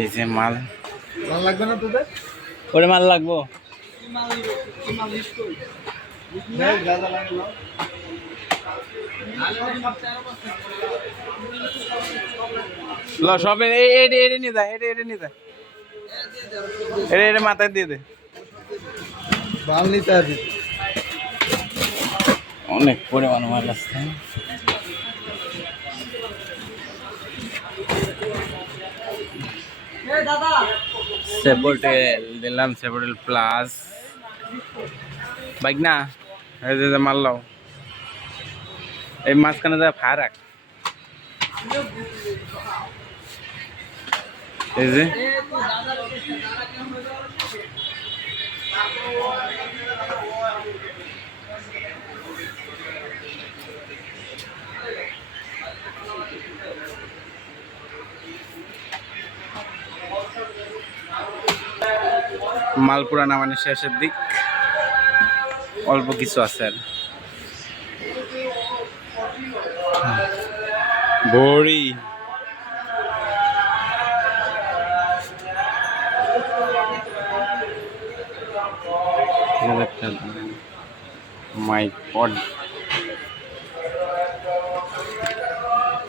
এই যে মাল লাগবে না তোদের? ওরে মাল লাগবো সব নিয়ে যায় এটা নিয়ে যায় এটা মাথায় দিয়ে দে মাল নিতে হবে অনেক পরিমাণ মাল আসছে সেপোর্টেল দিলাম সেপোর্টেল প্লাস বাইক না এই যে মারলাম এই মাঝখানে যা ফারাক এই যে মালপুরা নামানোর শেষের দিক অল্প কিছু আছে আর ভরি মাই গড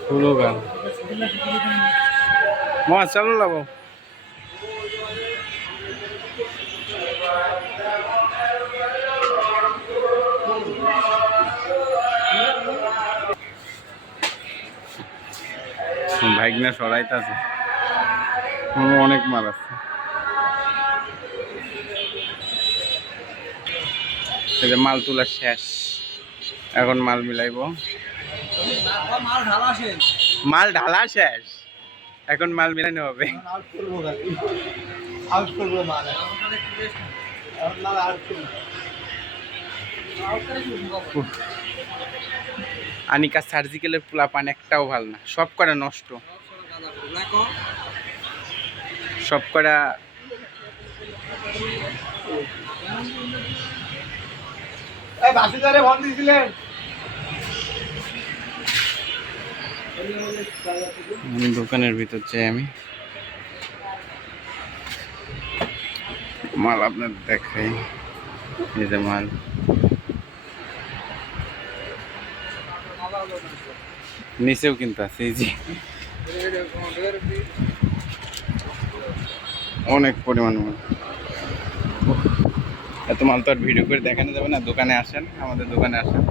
পুরো গান মা চলো লাবো ভাইগনা সরাইতে আছে অনেক মাল আছে মাল তোলা শেষ এখন মাল মিলাইব মাল ঢালা শেষ এখন মাল মিলানো হবে আনিকা সার্জিক্যালের পোলাপান একটাও ভালো না সব কটা নষ্ট সব কটা দোকানের ভিতর চাই আমি মাল আপনার দেখাই এই যে মাল নিচেও কিন্তু আছে এই যে অনেক পরিমাণ মাল এত মাল তো আর ভিডিও করে দেখানো যাবে না দোকানে আসেন আমাদের দোকানে আসেন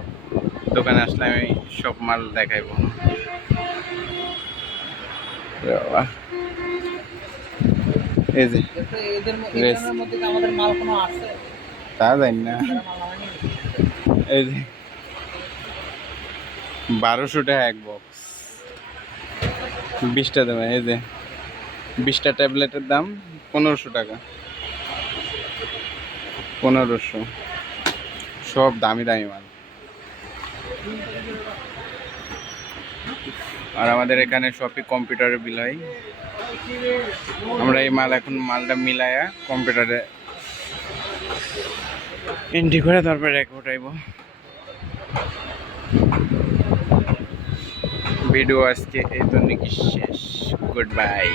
দোকানে আসলে আমি সব মাল দেখাইবো এই যে তা জানি না এই যে 1200 টাকা এক বক্স 20টা দেবে এই যে 20টা ট্যাবলেটের দাম 1500 টাকা 1500 সব দামি দামি মাল আর আমাদের এখানে সবই কম্পিউটারের বিল হয় আমরা এই মাল এখন মালটা মিলায়া কম্পিউটারে এন্ট্রি করে তারপরে রেক উঠাইব ভিডিও আজকে এই তো নাকি শেষ গুড বাই